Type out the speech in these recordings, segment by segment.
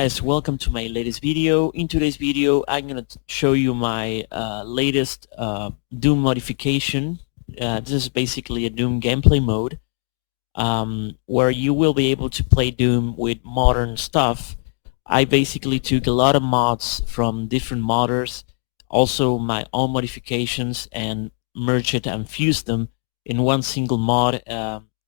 guys, welcome to my latest video. In today's video I'm gonna show you my latest Doom modification. This is basically a Doom gameplay mode where you will be able to play Doom with modern stuff. I basically took a lot of mods from different modders, also my own modifications, and merged it and fused them in one single mod,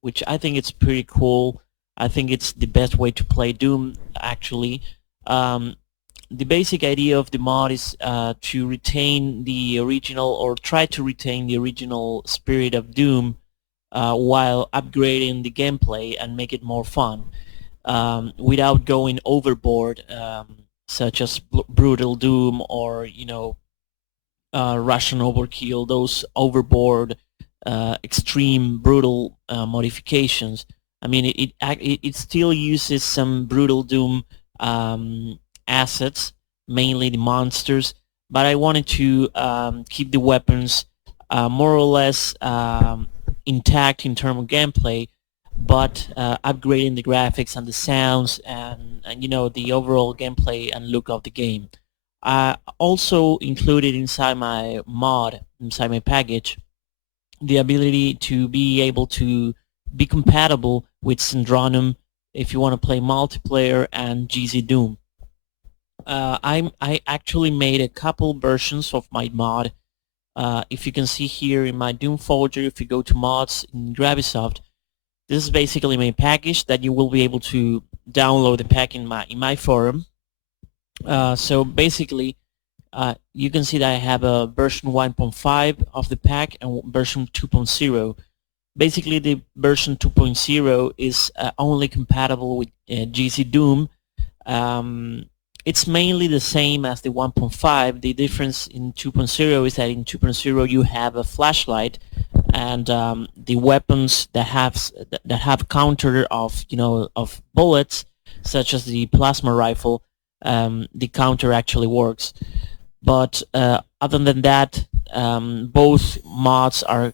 which I think it's pretty cool. I think it's the best way to play Doom, actually. The basic idea of the mod is to retain the original, or try to retain the original spirit of Doom while upgrading the gameplay and make it more fun without going overboard, such as Brutal Doom or, Russian Overkill, those overboard, extreme, brutal modifications. I mean, it still uses some Brutal Doom assets, mainly the monsters, but I wanted to keep the weapons more or less intact in terms of gameplay, but upgrading the graphics and the sounds and the overall gameplay and look of the game. I also included inside my package, the ability to be able to be compatible with Syndronum if you want to play multiplayer and GZ Doom. I actually made a couple versions of my mod. If you can see here in my Doom folder, if you go to mods in Grabimod, this is basically my package that you will be able to download the pack in my forum. So basically, you can see that I have a version 1.5 of the pack and version 2.0. Basically, the version 2.0 is only compatible with GZ Doom. It's mainly the same as the 1.5. The difference in 2.0 is that in 2.0 you have a flashlight, and the weapons that have counter of bullets, such as the plasma rifle, the counter actually works. But other than that, both mods are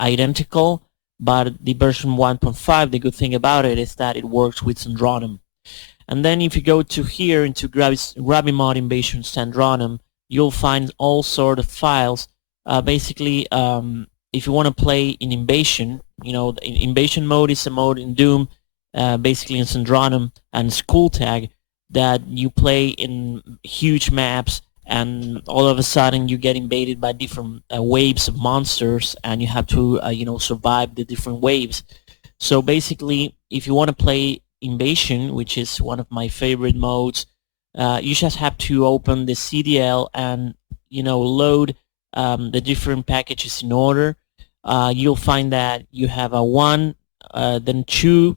identical. But the version 1.5, the good thing about it is that it works with Syndronum. And then if you go to here into Grabimod Invasion Syndronum, you'll find all sort of files. Basically, if you want to play in Invasion, Invasion mode is a mode in Doom, basically in Syndronum and Skull Tag, that you play in huge maps, and all of a sudden you get invaded by different waves of monsters, and you have to survive the different waves. So basically, if you want to play Invasion, which is one of my favorite modes, you just have to open the CDL and load the different packages in order. You'll find that you have a 1, then 2,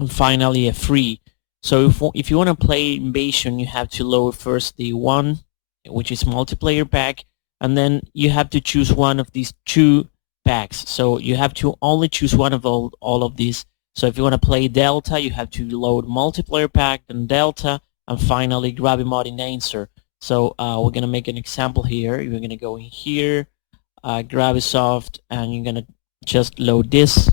and finally a 3. So if you want to play Invasion, you have to load first the 1, which is multiplayer pack, and then you have to choose one of these 2 packs. So you have to only choose one of all of these. So if you want to play Delta, you have to load multiplayer pack, then Delta, and finally Grabimod Enhancer. So we're gonna make an example here. You're gonna go in here, Grabimod, and you're gonna just load this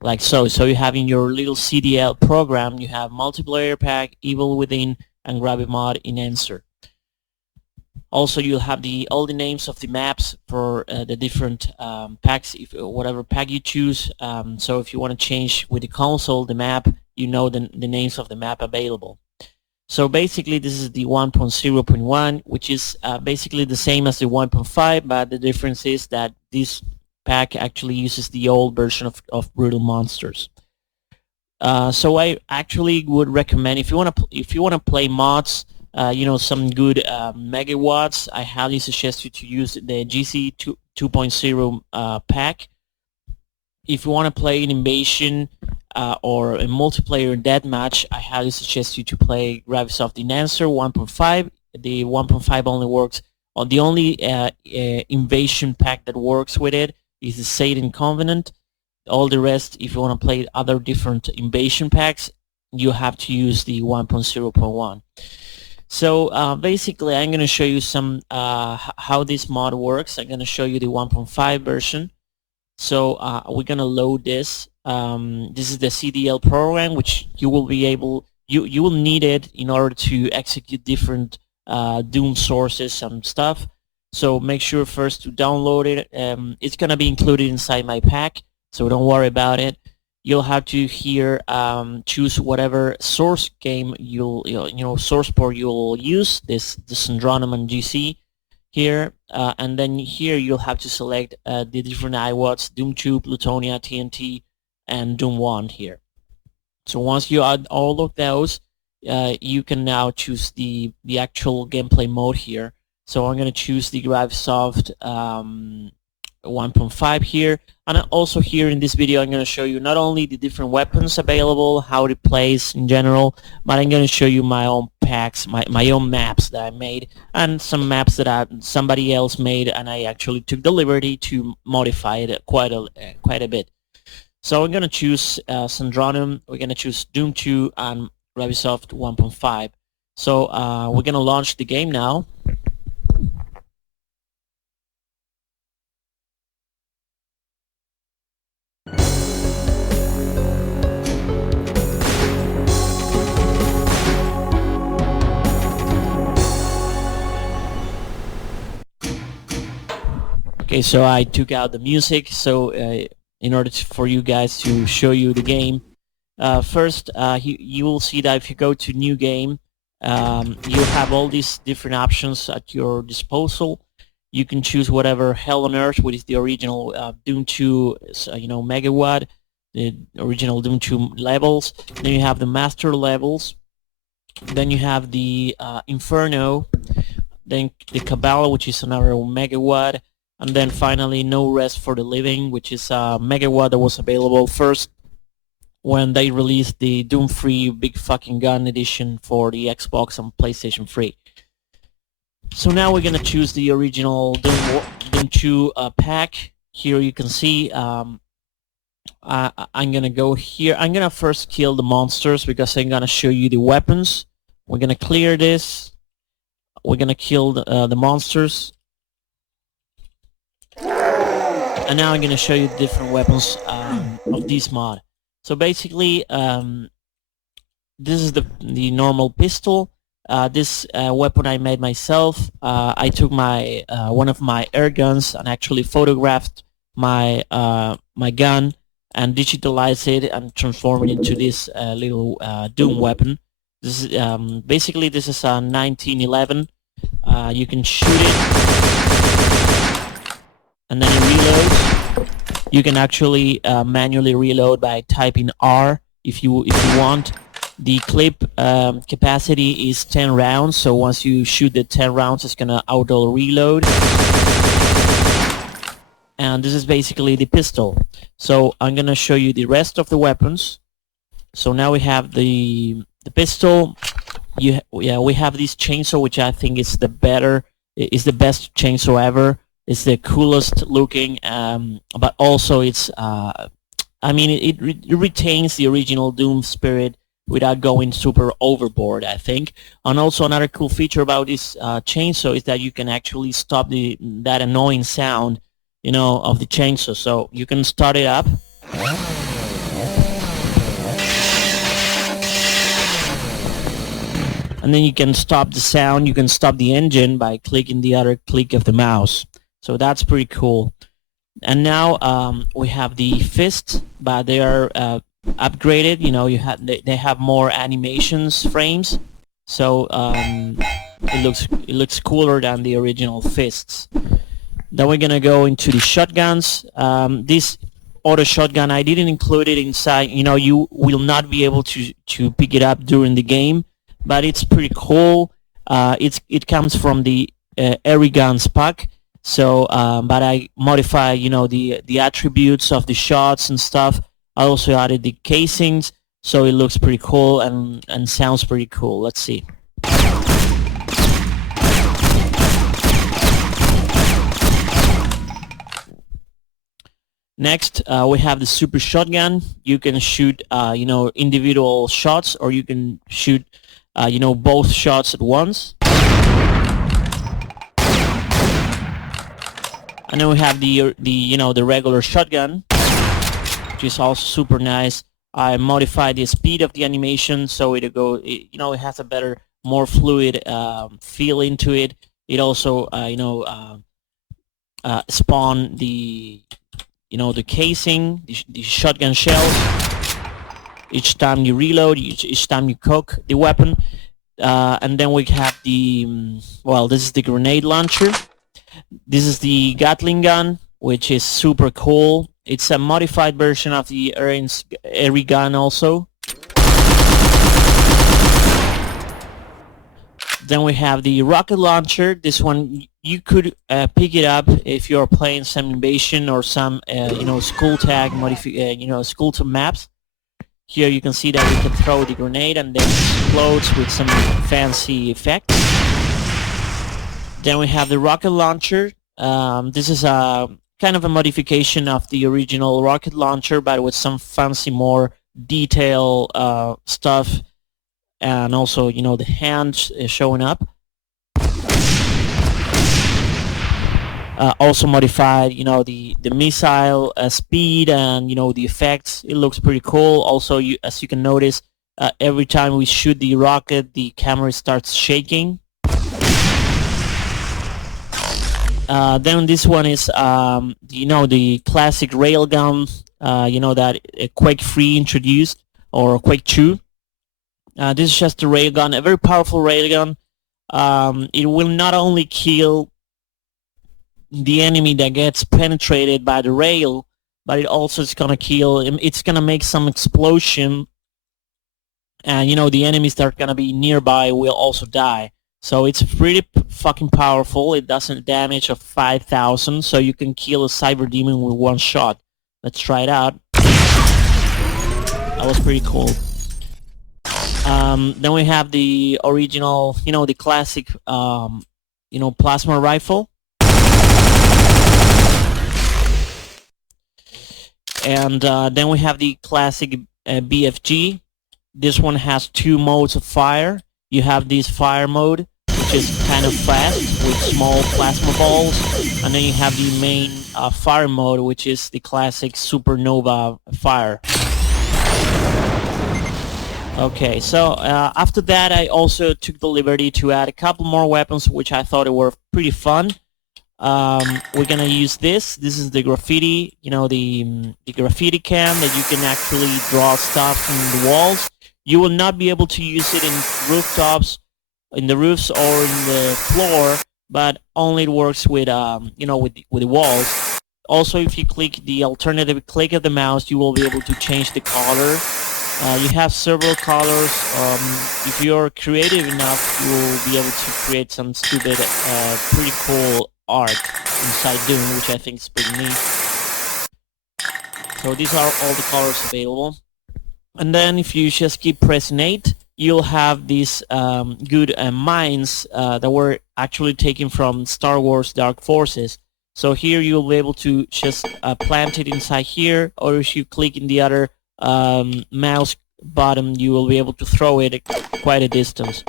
like so. So you have in your little CDL program, you have multiplayer pack, Evil Within, and Grabimod Enhancer. Also, you'll have all the names of the maps for the different packs, whatever pack you choose. So if you want to change with the console the map, the names of the map available. So basically, this is the 1.0.1, which is basically the same as the 1.5, but the difference is that this pack actually uses the old version of Brutal Monsters. So I actually would recommend, if you want to play mods, some good megawatts, I highly suggest you to use the GC 2.0 pack. If you want to play an Invasion or a multiplayer deathmatch, I highly suggest you to play Grabimod Enhancer 1.5. The 1.5 only works on the only Invasion pack that works with it is the Satan Covenant. All the rest, if you want to play other different Invasion packs, you have to use the 1.0.1. So basically, I'm going to show you some how this mod works. I'm going to show you the 1.5 version. So we're going to load this This is the CDL program, which you will be able you will need it in order to execute different Doom sources and stuff. So make sure first to download it. It's gonna be included inside my pack, so don't worry about it. You'll have to here choose whatever source game source port you'll use. This Syndronym and GC here, and then here you'll have to select the different IWATs: Doom 2, Plutonia, TNT, and Doom 1 here. So once you add all of those, you can now choose the actual gameplay mode here. So I'm going to choose the Grabsoft 1.5 here, and also here in this video I'm going to show you not only the different weapons available, how it plays in general, but I'm going to show you my own packs, my own maps that I made, and some maps that somebody else made, and I actually took the liberty to modify it quite a bit. So we're going to choose Syndronym, we're going to choose Doom 2 and Grabimod 1.5. So we're going to launch the game now. Okay, so I took out the music, so in order for you guys to show you the game, first you will see that if you go to new game, you have all these different options at your disposal. You can choose whatever Hell on Earth, which is the original Doom 2 megawatt, the original Doom 2 levels. Then you have the master levels, then you have the Inferno, then the Cabal, which is another megawatt, and then finally No Rest for the Living, which is a megawatt that was available first when they released the Doom Free Big Fucking Gun edition for the Xbox and PlayStation 3. So now we're gonna choose the original Doom 2 pack. Here you can see I'm gonna go here. I'm gonna first kill the monsters because I'm gonna show you the weapons. We're gonna clear this. We're gonna kill the monsters. And now I'm going to show you the different weapons of this mod. So basically, this is the normal pistol. This weapon I made myself. I took my one of my air guns and actually photographed my my gun and digitalized it and transformed it into this little Doom weapon. This is basically this is a 1911. You can shoot it. And then it reloads. You can actually manually reload by typing R if you want. The clip capacity is 10 rounds, so once you shoot the 10 rounds, it's gonna auto reload. And this is basically the pistol. So I'm gonna show you the rest of the weapons. So now we have the pistol. We have this chainsaw, which I think is the best chainsaw ever. It's the coolest looking, but also it's, I mean, it retains the original Doom spirit without going super overboard, I think. And also another cool feature about this chainsaw is that you can actually stop that annoying sound, of the chainsaw. So you can start it up. And then you can stop the sound, you can stop the engine by clicking the other click of the mouse. So that's pretty cool. And now we have the fists, but they are upgraded. They have more animations frames, so it looks cooler than the original fists. Then we're gonna go into the shotguns. This auto shotgun, I didn't include it inside. You will not be able to pick it up during the game, but it's pretty cool. It comes from the Airy Guns pack. So, but I modify, the attributes of the shots and stuff. I also added the casings, so it looks pretty cool and sounds pretty cool. Let's see. Next, we have the super shotgun. You can shoot, individual shots, or you can shoot, both shots at once. And then we have the regular shotgun, which which is also super nice. I modified the speed of the animation so it has a better, more fluid feel into it. It also spawn the casing, the shotgun shells. Each time you reload, each time you cock the weapon, and then we have this is the grenade launcher. This is the Gatling gun, which is super cool. It's a modified version of the airy gun also. Then we have the rocket launcher. This one you could pick it up if you're playing some invasion or some school tag school tag maps. Here you can see that we can throw the grenade and then it explodes with some fancy effect. Then we have the rocket launcher. This is a kind of a modification of the original rocket launcher, but with some fancy, more detail stuff, and also the hands showing up. Also modified, the missile speed and the effects. It looks pretty cool. Also, as you can notice, every time we shoot the rocket, the camera starts shaking. Then this one is the classic railgun, that Quake 3 introduced, or Quake 2. This is just a railgun, a very powerful railgun. It will not only kill the enemy that gets penetrated by the rail, but it also is gonna kill him. It's gonna make some explosion, and the enemies that are gonna be nearby will also die. So it's pretty fucking powerful. It does a damage of 5,000, so you can kill a cyber demon with one shot. Let's try it out. That was pretty cool. Then we have the original, the classic, plasma rifle. And then we have the classic BFG. This one has two modes of fire. You have this fire mode, which is kind of fast with small plasma balls, and then you have the main fire mode, which is the classic supernova fire. Okay, so after that I also took the liberty to add a couple more weapons which I thought were pretty fun. We're gonna use this. This is the graffiti, the graffiti can that you can actually draw stuff from the walls. You will not be able to use it in rooftops, in the roofs or in the floor, but only it works with with the walls. Also, if you click the alternative click of the mouse, you will be able to change the color. You have several colors. If you're creative enough, you will be able to create some stupid, pretty cool art inside Doom, which I think is pretty neat. So these are all the colors available. And then if you just keep pressing 8, you'll have these good mines that were actually taken from Star Wars Dark Forces. So here you'll be able to just plant it inside here, or if you click in the other mouse button, you will be able to throw it at quite a distance.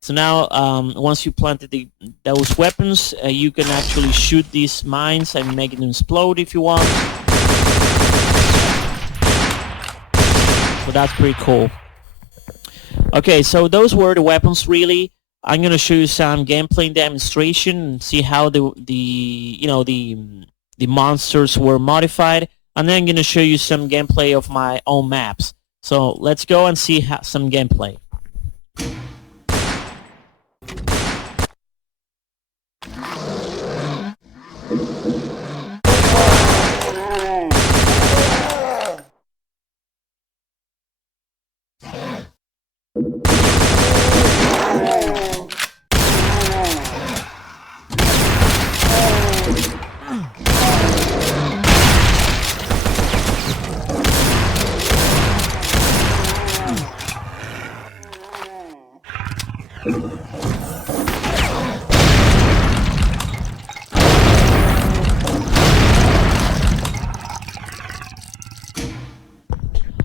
So now, once you planted those weapons, you can actually shoot these mines and make them explode if you want. So that's pretty cool. Okay, so those were the weapons really. I'm gonna show you some gameplay demonstration and see how the monsters were modified, and then I'm gonna show you some gameplay of my own maps. So let's go and see some gameplay.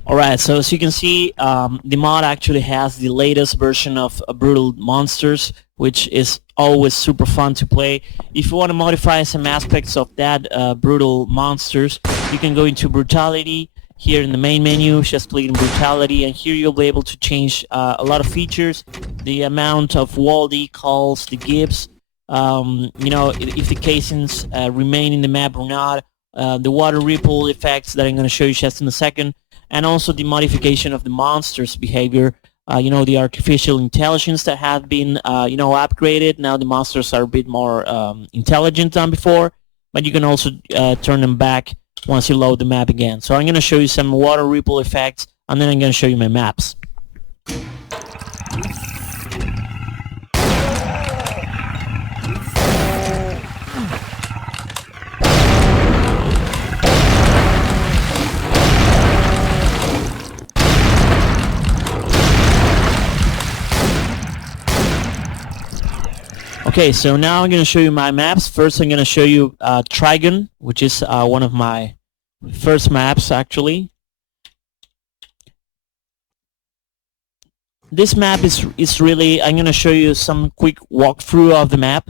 Alright, so as you can see, the mod actually has the latest version of Brutal Monsters, which is always super fun to play. If you want to modify some aspects of that Brutal Monsters, you can go into Brutality, here in the main menu, just click on brutality, and here you'll be able to change a lot of features, the amount of wall decals, the gips, you know, if the casings remain in the map or not, the water ripple effects that I'm going to show you just in a second, and also the modification of the monster's behavior. You know, the artificial intelligence that have been, you know, upgraded. Now the monsters are a bit more intelligent than before, but you can also turn them back once you load the map again. So I'm going to show you some water ripple effects, and then I'm going to show you my maps. Okay, so now I'm going to show you my maps. First, I'm going to show you Railgun, which is one of my first maps, actually. This map is really, I'm going to show you some quick walkthrough of the map.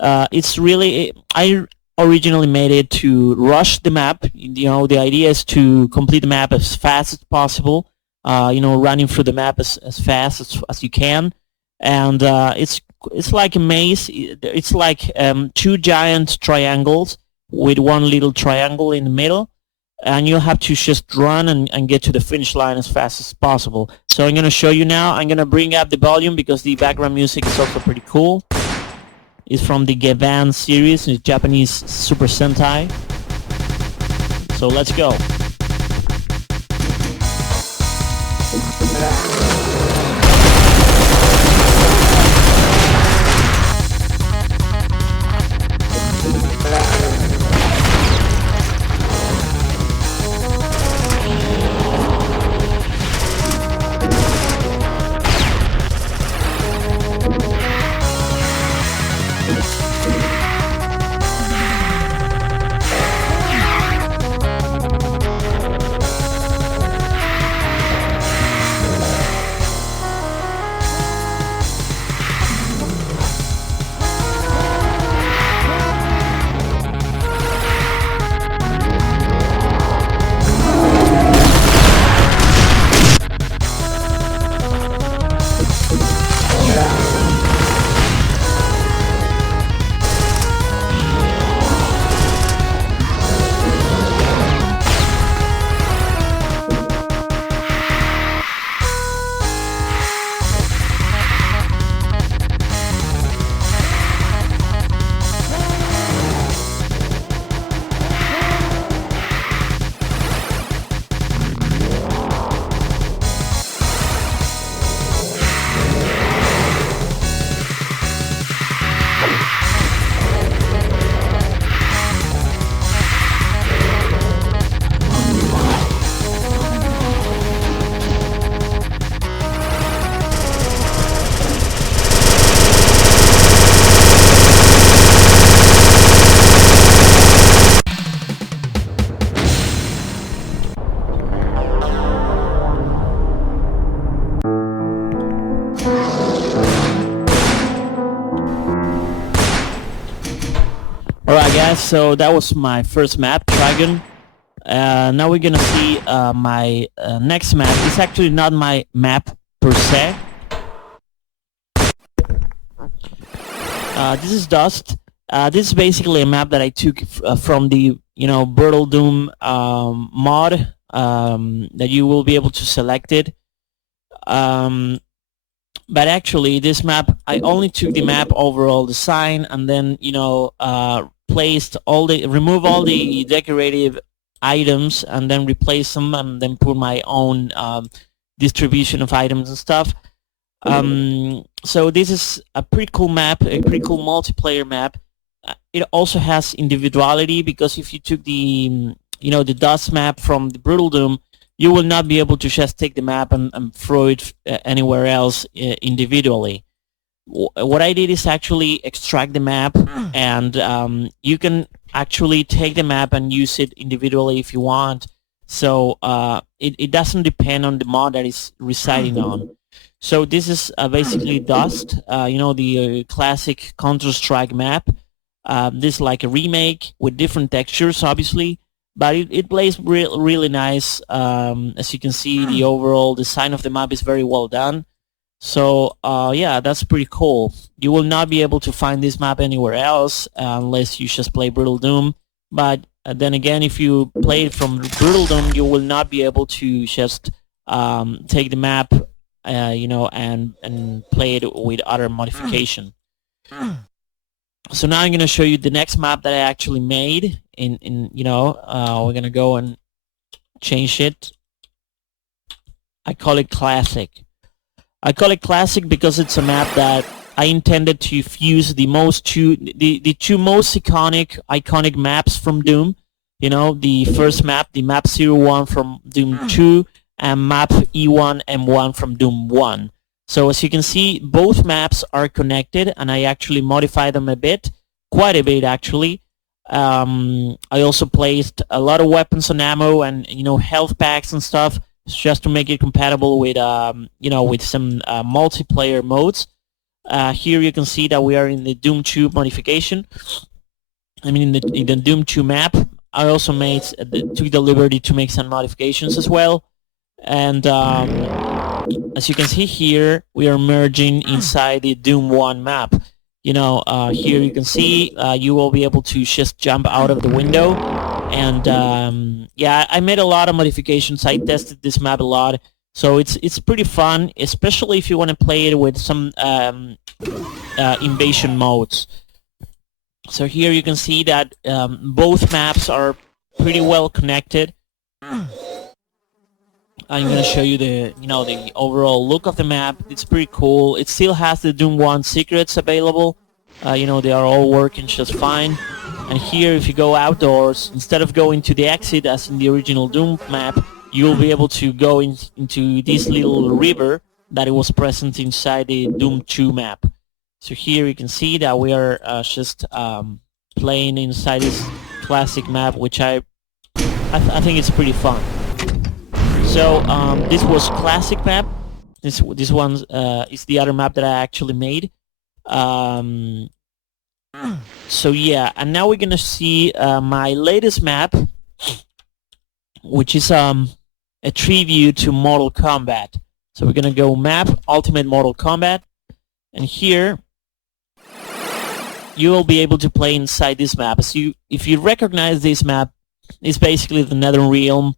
It's really, I originally made it to rush the map. You know, the idea is to complete the map as fast as possible, you know, running through the map as fast as you can. And it's like a maze. It's like two giant triangles with one little triangle in the middle, and you'll have to just run and get to the finish line as fast as possible. So I'm going to show you now. I'm going to bring up the volume because the background music is also pretty cool. It's from the Grabimod series, the Japanese Super Sentai. So let's go. Alright guys, so that was my first map, Railgun. Now we're gonna see my next map. It's actually not my map per se. This is Dust. This is basically a map that I took from the, you know, Brutal Doom mod that you will be able to select it. But actually, this map, I only took the map overall design and then, you know, remove all the decorative items and then replace them and then put my own distribution of items and stuff. So this is a pretty cool map, a pretty cool multiplayer map. It also has individuality because if you took the, you know, the Dust map from the Brutal Doom, you will not be able to just take the map and throw it anywhere else individually. What I did is actually extract the map, and you can actually take the map and use it individually if you want. So it doesn't depend on the mod that is residing on. So this is basically Dust, you know, the classic Counter-Strike map. This is like a remake with different textures, obviously, but it plays really nice. As you can see, the overall design of the map is very well done. So yeah, that's pretty cool. You will not be able to find this map anywhere else unless you just play Brutal Doom. But then again, if you play it from Brutal Doom, you will not be able to just take the map, and play it with other modification. So now I'm going to show you the next map that I actually made. We're going to go and change it. I call it Classic. I call it Classic because it's a map that I intended to fuse the two most iconic maps from Doom. The first map, the map 01 from Doom 2, and map E1M1 from Doom 1. So as you can see, both maps are connected, and I actually modified them a bit, quite a bit actually. I also placed a lot of weapons and ammo and health packs and stuff, just to make it compatible with with some multiplayer modes. Here you can see that we are in the Doom 2 modification. I mean in the Doom 2 map. I also took the liberty to make some modifications as well. And as you can see here, we are merging inside the Doom 1 map. Here you can see you will be able to just jump out of the window. And yeah, I made a lot of modifications. I tested this map a lot, so it's pretty fun, especially if you want to play it with some invasion modes. So here you can see that both maps are pretty well connected. I'm gonna show you the overall look of the map. It's pretty cool. It still has the Doom 1 secrets available. They are all working just fine. And here, if you go outdoors, instead of going to the exit as in the original Doom map, you will be able to go into this little river that it was present inside the Doom 2 map. So here you can see that we are just playing inside this classic map, which I think it's pretty fun. So this was classic map. This one is the other map that I actually made. So yeah, and now we're gonna see my latest map, which is a tribute to Mortal Kombat. So we're gonna go map Ultimate Mortal Kombat, and here you will be able to play inside this map. If you recognize this map, it's basically the Nether Realm,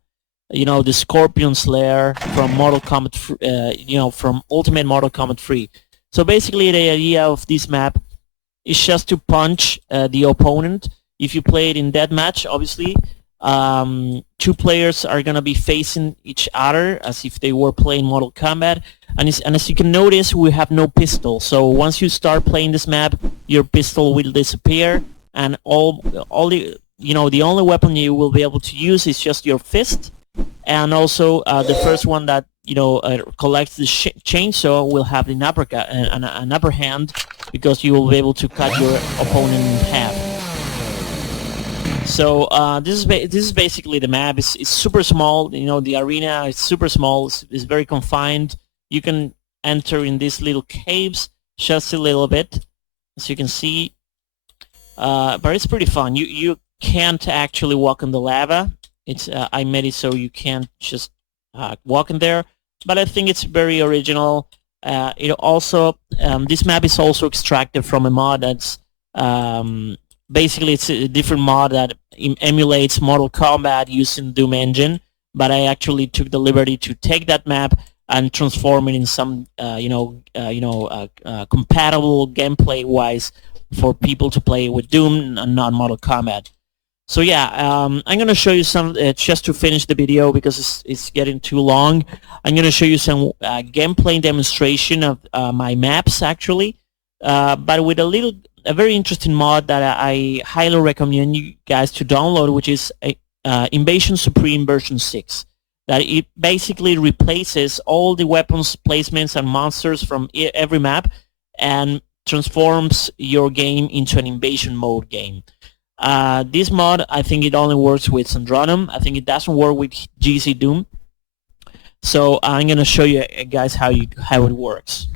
the Scorpion's Lair from Mortal Kombat, from Ultimate Mortal Kombat 3. So basically, the idea of this map is just to punch the opponent. If you play it in deathmatch, obviously, two players are gonna be facing each other as if they were playing Mortal Kombat. And as you can notice, we have no pistol. So once you start playing this map, your pistol will disappear, and the only weapon you will be able to use is just your fist. And also the first one that collects the chainsaw will have an upper hand, because you will be able to cut your opponent in half. So this is basically the map. It's super small. The arena is super small. It's very confined. You can enter in these little caves just a little bit, as you can see. But it's pretty fun. You can't actually walk in the lava. I made it so you can't just walk in there. But I think it's very original. This map is also extracted from a mod that's basically it's a different mod that emulates Mortal Kombat using Doom engine. But I actually took the liberty to take that map and transform it in some compatible gameplay-wise for people to play with Doom and not Mortal Kombat. So yeah, I'm gonna show you some just to finish the video, because it's getting too long. I'm gonna show you some gameplay demonstration of my maps actually, but with a very interesting mod that I highly recommend you guys to download, which is Invasion Supreme version 6. That it basically replaces all the weapons placements and monsters from every map and transforms your game into an invasion mode game. This mod, I think it only works with Sandronum. I think it doesn't work with GC Doom. So I'm gonna show you guys how it works.